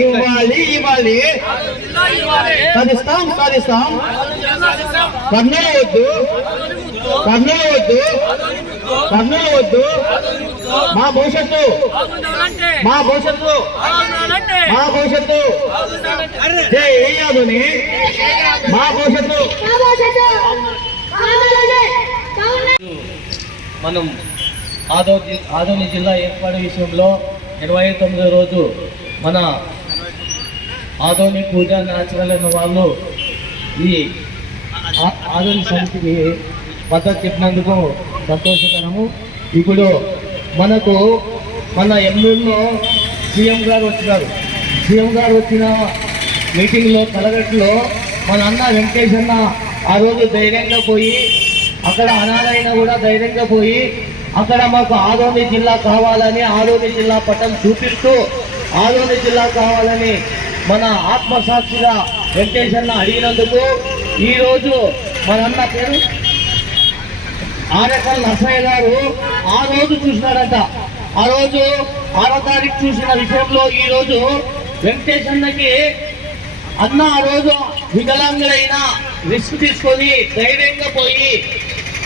ఇవ్వాలి ఇవ్వాలి సాధిస్తాం సాధిస్తాం. కర్నూలు వద్దు కర్నూలు వద్దు కర్నూలు వద్దు. మా భవిష్యత్తు మా భవిష్యత్తు మా భవిష్యత్తు జై యాదవ్ని మా భవిష్యత్తు. మనం ఆదోని జిల్లా ఏర్పాటు విషయంలో 29వ రోజు మన ఆదోని పూజ న్యాచురల్ అన్న వాళ్ళు ఈ ఆదోని సమితికి మద్దతు చెప్పినందుకు సంతోషకరము. ఇప్పుడు మనకు మన ఎమ్మెల్యేలో సీఎం గారు వచ్చినారు. సీఎం గారు వచ్చిన మీటింగ్లో కలగట్లో మన అన్న వెంకటేష్ అన్న ఆ రోజు ధైర్యంగా పోయి అక్కడ అనాథైనా కూడా ధైర్యంగా పోయి అక్కడ మాకు ఆదోని జిల్లా కావాలని ఆదోని జిల్లా పట్టం చూపిస్తూ ఆదోని జిల్లా కావాలని మన ఆత్మసాక్షిగా వెంకటేష్ అన్న అడిగినందుకు ఈరోజు మన అన్న పేరు ఆరేకల నరసయ్య గారు ఆ రోజు చూసినారంట. ఆ రోజు 6వ తారీఖు చూసిన విషయంలో ఈరోజు వెంకటేష్ అన్నకి అన్న ఆ రోజు వికలాంగులైనా రిస్క్ తీసుకొని ధైర్యంగా పోయి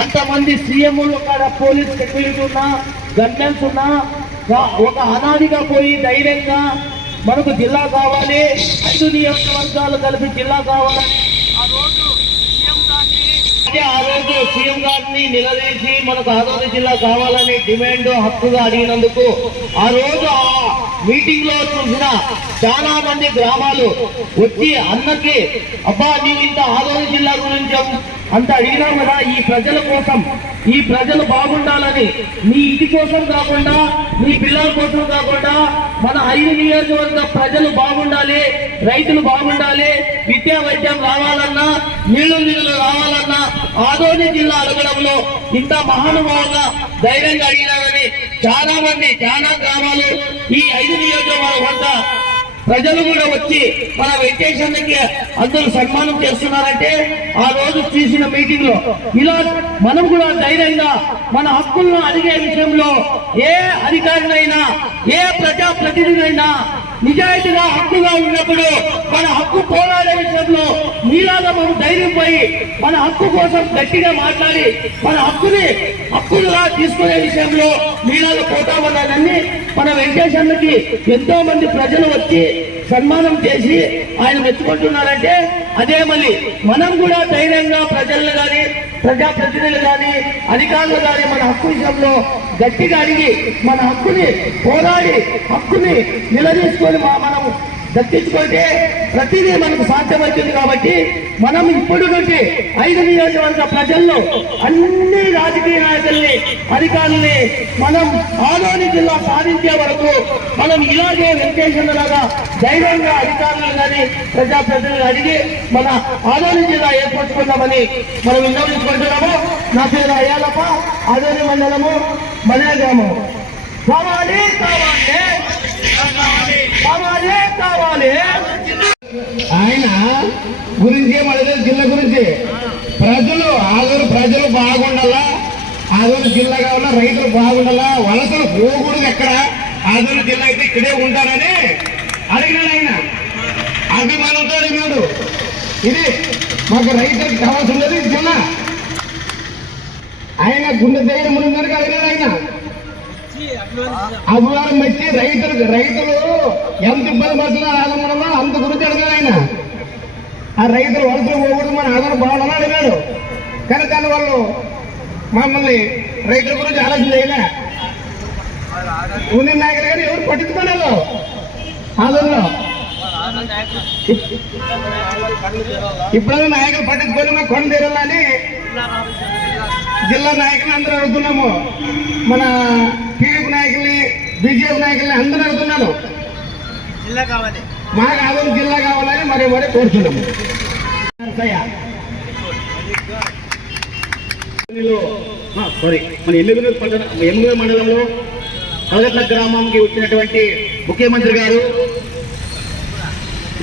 అంతమంది సీఎంలు కాడ పోలీస్ సెక్యూరిటీ ఉన్నా గన్మెన్స్ ఉన్నా ఒక అనాదిగా పోయి ధైర్యంగా మనకు జిల్లా కావాలి 5 నియోజకవర్గాలు కలిపి జిల్లా కావాలని ఆ రోజు సీఎం గారిని నిలదీసి మనకు ఆదోని జిల్లా కావాలని డిమాండ్ హక్కుగా అడిగినందుకు ఆ రోజు ఆ మీటింగ్ లో చూసిన చాలా మంది గ్రామాలు వచ్చి అన్నకి అబ్బా నీవు ఇంత ఆదోని జిల్లా గురించి అంత అడిగినాం కదా, ఈ ప్రజల కోసం ఈ ప్రజలు బాగుండాలని నీ ఇంటి కోసం కాకుండా నీ పిల్లల కోసం కాకుండా మన 5 నియోజకవర్గ ప్రజలు బాగుండాలి, రైతులు బాగుండాలి, విద్యా వైద్యం రావాలన్నా నీళ్లు రావాలన్నా ఆదోని జిల్లా అడగడంలో ఇంత మహానుభావంగా ధైర్యంగా అడిగినారని చాలా మంది చాలా గ్రామాలు ఈ 5 నియోజకవర్గ ప్రజలు కూడా వచ్చి మన వెంకటేష్ అన్నకి అందరూ సన్మానం చేస్తున్నారంటే ఆ రోజు చూసిన మీటింగ్ లో ఇలా మనం కూడా ధైర్యంగా మన హక్కులను అడిగే విషయంలో ఏ అధికారినైనా ఏ ప్రజాప్రతినిధైనా నిజాయితీగా హక్కుగా ఉన్నప్పుడు మన హక్కు పోరాడే విషయంలో మీలాగా మనం ధైర్యం పోయి మన హక్కు కోసం గట్టిగా మాట్లాడి మన హక్కులుగా తీసుకునే విషయంలో మీలాగా పోతామన్నానని మన వెంకటేష్ అన్నకి ఎంతో మంది ప్రజలు వచ్చి సన్మానం చేసి ఆయన మెచ్చుకుంటున్నారంటే అదే మళ్ళీ మనం కూడా ధైర్యంగా ప్రజలను కానీ ప్రజాప్రతినిధులు కానీ అధికారులు కానీ మన హక్కు విషయంలో గట్టిగా అడిగి మన హక్కుని పోరాడి హక్కుని నిలదీసుకొని మనం దక్కించుకుంటే ప్రతిదీ మనకు సాధ్యమవుతుంది. కాబట్టి మనం ఇప్పుడు నుండి 5 నియోజకవర్గ ప్రజల్లో అన్ని రాజకీయ నాయకుల్ని అధికారుల్ని మనం ఆదోని జిల్లా సాధించే వరకు మనం ఇలాగే వెంకటేశ్వర లాగా ధైర్యంగా అధికారులు కానీ ప్రజాప్రతినిధులు అడిగి మన ఆదోని జిల్లా ఏర్పరచుకుందామని మనం విన్నవించుకుంటున్నాము. నా పేరు అయ్యాలప్ప, ఆదోని మండలము మనే గ్రామం. కావాలి కావాలి కావాలి కావాలి. ఆయన గురించి ఏమడలేదు, జిల్లా గురించి ఆదోని ప్రజలు బాగుండాలా, ఆదోని జిల్లా కావాలా, రైతులు బాగుండాలా, వలసలు పోకూడదు ఎక్కడ, ఆదోని జిల్లా అయితే ఇక్కడే ఉంటానని అడిగినాడు. ఆయన అభిమానంతో అడిగినాడు. ఇది మాకు రైతులకు కావాల్సినది జిల్లా. ఆయన గుండె ధైర్యం ఉన్నందుకు అడిగినాడు. ఆయన అభిమానం వచ్చి రైతులు ఎంత ఇబ్బంది పడుతున్నారు ఆదమనంలో అంత గురించి అడిగాడు. ఆయన ఆ రైతులు వలసలు పోకూడదు, మన ఆదరణ బాగుండాలని అడిగాడు. కానీ దాని వాళ్ళు మమ్మల్ని రైతుల గురించి ఆలోచన చేయలే. యూనియన్ నాయకులు కానీ ఎవరు పట్టించుకోలేదు ఆదరణలో. ఇప్పుడైనా నాయకులు పట్టించుకొని మా కొండ తీరాలని జిల్లా నాయకులు అందరూ అడుగుతున్నాము. మన టీడీపీ నాయకుల్ని బీజేపీ నాయకుల్ని అందరూ అడుగుతున్నాను. మాకు ఆదోని జిల్లా కావాలని మరీ కోరుతున్నాము. మన ఎమ్మెల్యే మండలంలో కలగట్ల గ్రామానికి వచ్చినటువంటి ముఖ్యమంత్రి గారు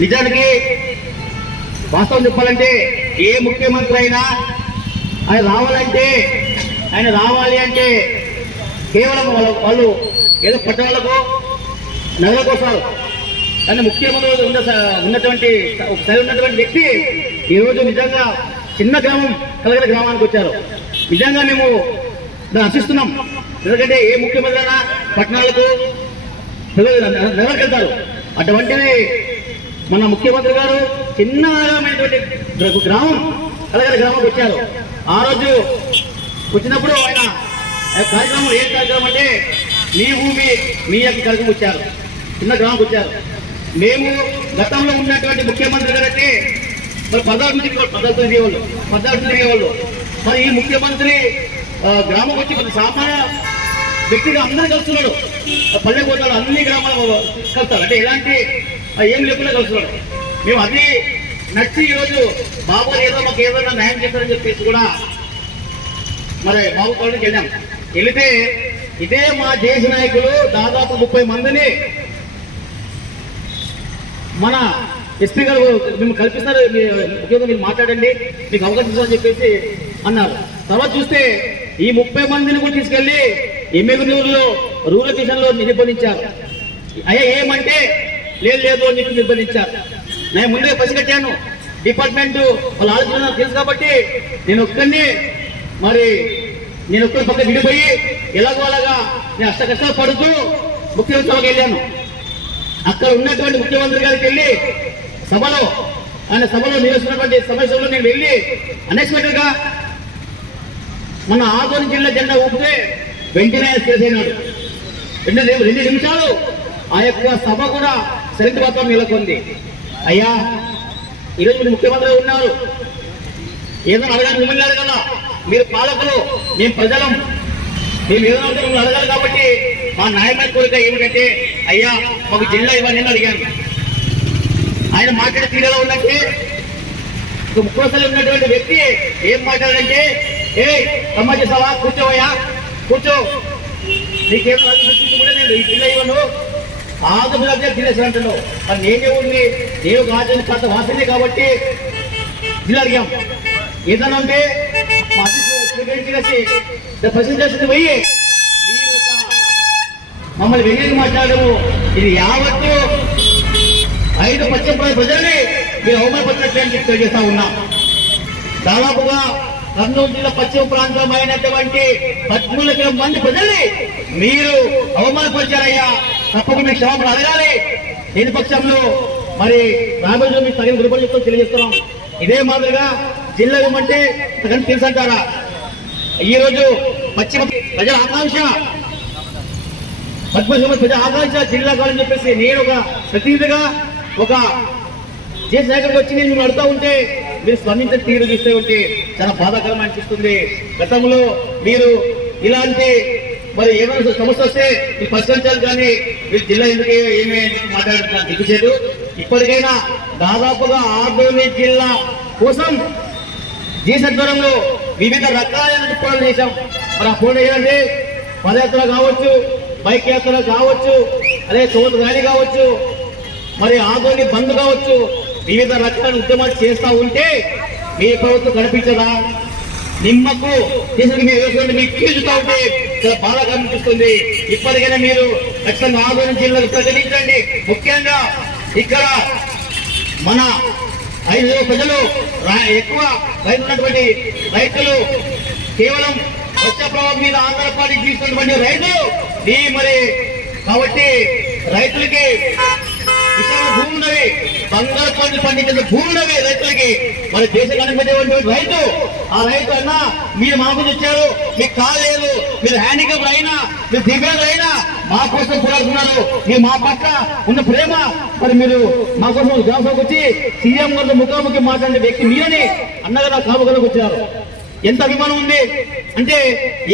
నిజానికి వాస్తవం చెప్పాలంటే ఏ ముఖ్యమంత్రి అయినా ఆయన రావాలి అంటే కేవలం వాళ్ళు ఏదో పట్టణాలకు నగల కోసం కానీ ముఖ్యమంత్రి ఉన్నటువంటి ఒకసారి ఉన్నటువంటి వ్యక్తి ఈరోజు నిజంగా చిన్న గ్రామం కలగల గ్రామానికి వచ్చారు. నిజంగా మేము దాన్ని ఆశిస్తున్నాం. ఎందుకంటే ఏ ముఖ్యమంత్రి అయినా పట్టణాలకు నగరికి వెళ్తారు. అటువంటిది మన ముఖ్యమంత్రి గారు చిన్నమైనటువంటి గ్రామం కలగల గ్రామానికి వచ్చారు. ఆ రోజు వచ్చినప్పుడు ఆయన కార్యక్రమం ఏం కార్యక్రమం అంటే మీ భూమి మీ యొక్క కార్యక్రమం వచ్చారు. చిన్న గ్రామంకి వచ్చారు. మేము గతంలో ఉన్నటువంటి ముఖ్యమంత్రి గారంటే మరి పదార్థం తిరిగేవాళ్ళు. మరి ఈ ముఖ్యమంత్రి గ్రామం వచ్చి కొంత సామాన్య వ్యక్తిగా అందరూ కలుస్తున్నాడు. పల్లె కోటాలు అన్ని గ్రామాలు కలుస్తారు. అంటే ఎలాంటి ఏం లేకుండా కలుస్తున్నాడు. మేము అది నచ్చి ఈరోజు బాబు ఏదో మాకు ఏదైనా న్యాయం చేస్తారని చెప్పేసి కూడా మరి బాబు కాలనీకి వెళ్ళాం. వెళితే ఇదే మా దేశ నాయకులు దాదాపు 30 మందిని మన ఎస్పీ గారు మేము కల్పిస్తారు, మీరు మాట్లాడండి, మీకు అవకాశం ఇస్తారని చెప్పేసి అన్నారు. తర్వాత చూస్తే ఈ 30 మందిని కూడా తీసుకెళ్లి ఎమ్మెగనూరులో రూరల్ స్టేషన్లో నిర్బంధించారు. అయ్యా ఏమంటే లేదు అని చెప్పి నిర్బంధించారు. నేను ముందే పసిగట్టాను. డిపార్ట్మెంట్ వాళ్ళ ఆలోచన తెలుసు కాబట్టి నేను ఒక్కరిని పక్క విడిపోయి ఎలాగో అలాగా నేను అష్ట కష్టాలు పడుతూ ముఖ్యమంత్రి సభకి వెళ్ళాను. అక్కడ ఉన్నటువంటి ముఖ్యమంత్రి గారికి వెళ్ళి ఆయన సభలో నిలుస్తున్నటువంటి సమస్యల్లో నేను వెళ్ళి అన్ఎక్స్పెక్టెడ్ గా మన ఆదోని జిల్లా జెండా ఊపితే వెంటనే చేసేనాడు. 2 నిమిషాలు ఆ యొక్క సభ కూడా సరైన వాతావరణం నెలకొంది. అయ్యా ఈరోజు మీరు ముఖ్యమంత్రి ఉన్నారు, ఏదో అడగాలి, మిమ్మల్ని అడగాల. మీరు పాలకులు, మేము ప్రజలం, మేము ఏదైనా మిమ్మల్ని అడగాలి. కాబట్టి మా న్యాయమైన కోరిక ఏమిటంటే అయ్యా మాకు జిల్లా ఇవ్వండి అని అడిగాను. ఆయన మాట్లాడే తీరులో ఉన్నట్టే ముఖ్యమంత్రి ఉన్నటువంటి వ్యక్తి ఏం మాట్లాడారంటే తమ్మా చేసావా, కూర్చోవయ్యా, కూర్చో, నీకేమో కూడా నేను ఈ జిల్లా ఇవ్వను, ఆంధ్రప్రదేశ్ జిల్లా అంటున్నావు. మరి నేనే ఉంది, నేను రాజధాని కాస్త వాసనే కాబట్టి జిల్లా అడిగాం. ఏదన్నా ఉంటే మా ప్రెసిడెంట్ పోయి మీరు మమ్మల్ని వెళ్ళి మాట్లాడము, ఇది యావత్తు 5 పశ్చిమ ప్రజల్ని మీరు అవమానపరిచినట్టు అని చెప్పి తెలియజేస్తా ఉన్నాం. దాదాపుగా కర్నూలు జిల్లా పశ్చిమ ప్రాంతమైనటువంటి 13 మంది ప్రజల్ని మీరు అవమానపరిచారయ్యా. తప్పకుండా క్షమాపణ అడగాలి. లేని పక్షంలో మరి రాబోయే మీకు తగిన గురిపడి తెలియజేస్తున్నాం. ఇదే మాదిరిగా జిల్లా ఇవ్వమంటే తెలుసంటారా? ఈ రోజు పశ్చిమ ప్రజల ఆకాంక్ష జిల్లా కావాలని చెప్పేసి నేను ఒక ప్రతినిధిగా ఒక దేశ నాయకుడికి వచ్చి నేను అడుగుతా ఉంటే మీరు స్పందించిన తీరు చూస్తే ఉంటే చాలా బాధాకరం అనిపిస్తుంది. గతంలో మీరు ఇలాంటి మరి ఏమైనా సమస్య వస్తే మీరు పరిష్కరించాలి, కానీ మీరు జిల్లా ఎందుకు ఏమీ మాట్లాడడానికి దిగుచేదు. ఇప్పటికైనా దాదాపుగా ఆదోని జిల్లా కోసం దేశద్వారంలో వివిధ రకాలైన పోరాటం చేశాం. మరి ఆ పోరాటం ఏంటంటే పదయాత్ర కావచ్చు, బైక్ యాత్ర కావచ్చు, అదే సోదరు ర్యాలీ కావచ్చు, మరి ఆదోని బంద్ కావచ్చు, వివిధ రకాల ఉద్యమాలు చేస్తూ ఉంటే మీ ప్రభుత్వం కనిపించదా? నిమ్మకు మీకు చూస్తూ ఉంటే చాలా బాగా కనిపిస్తుంది. ఇప్పటికైనా మీరు ఖచ్చితంగా ఆదోని జిల్లాకు ప్రకటించండి. ముఖ్యంగా ఇక్కడ మన 5 ప్రజలు ఎక్కువ రైతున్నటువంటి రైతులు కేవలం వర్ష ప్రభావం మీద ఆధారపడి జీవిస్తున్నటువంటి రైతులు మరి కాబట్టి రైతులకి విశాల భూమి ఉన్నవి, బంగారు పంటలు పండించే భూమి ఉన్నవి రైతులకి. మరి దేశం కనిపెట్టేటువంటి రైతు, ఆ రైతు అన్నా మీరు మా ముందు వచ్చారు, మీకు కాలేదు, మీరు హ్యాండిక్యాప్ అయినా, మీరు దివ్యాంగులు అయినా మా కోసం పోరాడుతున్నారు. మీరు మా పట్ల ఉన్న ప్రేమ, మరి మీరు మా కోసం గ్రామంలోకి వచ్చి సీఎం గారితో ముఖాముఖి మాట్లాడే వ్యక్తి మీరని అన్నగా నా కాముకలకు వచ్చారు. ఎంత అభిమానం ఉంది అంటే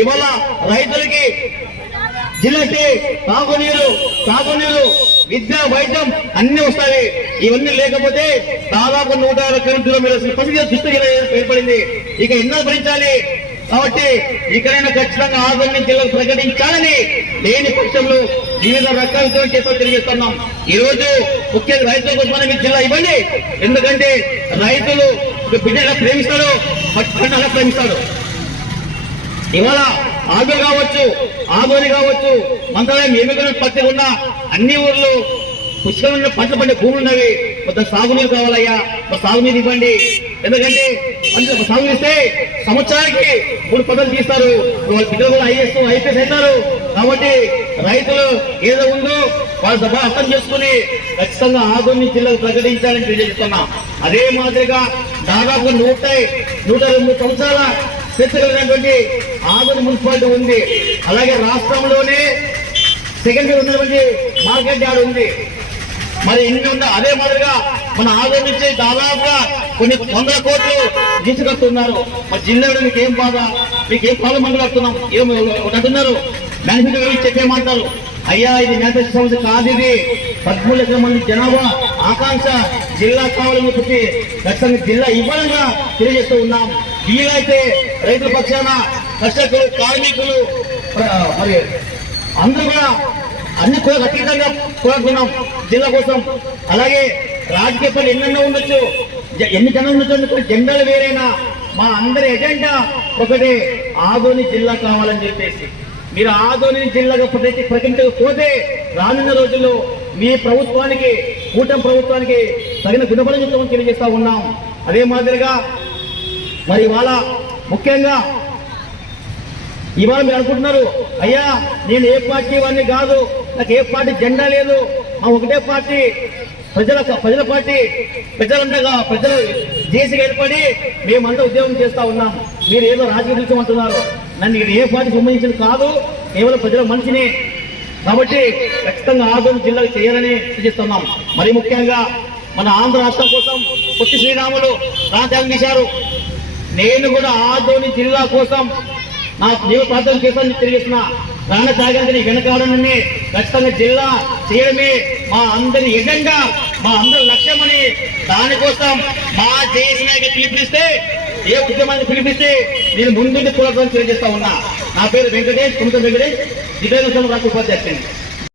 ఇవాళ రైతులకి జిల్లాకి తాగునీరు, విద్య, వైద్యం అన్ని వస్తాయి. ఇవన్నీ లేకపోతే దాదాపు 160 కిలోమీటర్ల పరిస్థితి దుస్థితి ఏర్పడింది. ఇక ఎన్నో భరించాలి. కాబట్టి ఇకనైనా ఖచ్చితంగా ఆదోని జిల్లాకు ప్రకటించాలని, లేని పక్షంలో వివిధ రకాలతో చేపట్టి తెలియజేస్తున్నాం. ఈ రోజు ముఖ్యంగా రైతుల కోసం మీ జిల్లా ఇవ్వండి. ఎందుకంటే రైతులు బిడ్డ ఎలా ప్రేమిస్తాడు, పట్టుకుని అలా ప్రేమిస్తాడు. ఇవాళ ఆదోని కావచ్చు, మంత్రాలయం ఎమ్మెల్యే పత్తి ఉన్న అన్ని ఊర్లు పుష్కలమైన పంటలు పండే భూములు ఉన్నవి, కొంత సాగునీరు కావాలయ్యా, ఒక సాగునీరు ఇవ్వండి. ఎందుకంటే సాగునీరు ఇస్తే సంవత్సరానికి 3 పదవులు తీస్తారు, వాళ్ళ పిల్లలు కూడా ఐఏఎస్ ఐపీఎస్ అవుతారు. కాబట్టి రైతులు ఏదో ఉందో వాళ్ళ సభ అర్థం చేసుకుని ఖచ్చితంగా ఆదోని జిల్లాకు ప్రకటించాలని తెలియజేస్తున్నాం. అదే మాదిరిగా దాదాపు 102 సంవత్సరాల చరిత్ర కలిగినటువంటి ఆదోని మున్సిపాలిటీ ఉంది. అలాగే రాష్ట్రంలోనే సెకండ్ ఉన్నటువంటి మార్కెట్ యార్డ్ ఉంది. మరి ఇన్ని ఉన్న అదే మాదిరిగా మన ఆదోని నుంచి దాదాపుగా కొన్ని 100 కోట్లు తీసుకొస్తున్నారు. మరి జిల్లాలో మీకేం బాధ, మీకేం ప్రాబ్లం అంటున్నాం, ఏం అంటున్నారు, మేనిఫెస్టో చెప్పేమంటారు. అయ్యా ఇది మేనిఫెస్టో సమస్య కాదు, ఇది 13 లక్షల మంది జనాభా ఆకాంక్ష జిల్లా కావాలని చెప్పి ఖచ్చితంగా జిల్లా ఇవ్వాలంగా తెలియజేస్తూ ఉన్నాం. వీలైతే రైతుల పక్షాన కర్షకులు, కార్మికులు మరి అందరూ కూడా అన్ని అతీతంగా కోరుతున్నాం జిల్లా కోసం. అలాగే రాజకీయ పనులు ఎన్నెన్నో ఉండొచ్చు, ఎన్ని జనం ఉండొచ్చు, జెండాలు వేరైనా మా అందరి ఎజెండా ఒకటే, ఆదోని జిల్లా కావాలని చెప్పేసి. మీరు ఆదోని జిల్లాగా ప్రకటించకపోతే రానున్న రోజుల్లో మీ ప్రభుత్వానికి, కూటమి ప్రభుత్వానికి తగిన గుణబలం చెప్తామని తెలియజేస్తా ఉన్నాం. అదే మాదిరిగా మరి ఇవాళ ముఖ్యంగా మీరు అనుకుంటున్నారు, అయ్యా నేను ఏ పార్టీ వాడిని కాదు, నాకు ఏ పార్టీ జెండా లేదు, మా ఒకటే పార్టీ, ప్రజల పార్టీ, ప్రజలు జేసీగా ఏర్పడి మేమంతా ఉద్యోగం చేస్తా ఉన్నాం. మీరు ఏదో రాజకీయ దృశ్యం అంటున్నారు, నన్ను ఇక్కడ ఏ పార్టీ సంబంధించింది కాదు, కేవలం ప్రజల మనిషిని. కాబట్టి ఖచ్చితంగా ఆదోని జిల్లాకు చేయాలని సూచిస్తున్నాం. మరి ముఖ్యంగా మన ఆంధ్ర రాష్ట్రం కోసం పొట్టి శ్రీరాములు ప్రాంతాన్ని తీశారు. నేను కూడా ఆదోని జిల్లా కోసం నా జీవ ప్రార్థన చేస్తానని తెలియజేస్తున్నా. ప్రాణ త్యాగానికి వెనకాడనని ఖచ్చితంగా జిల్లా చేయడమే మా అందరి ఎజెండా, మా అందరి లక్ష్యమని, దానికోసం మా జేఏసీ నాయకులు పిలిపిస్తే, ఏ ఉద్యమాన్ని పిలిపిస్తే నేను ముందుండి పోరాటం తెలియజేస్తా ఉన్నా. నా పేరు వెంకటేష్, జిల్లా రాష్ట్ర ఉపాధ్యక్షుడు.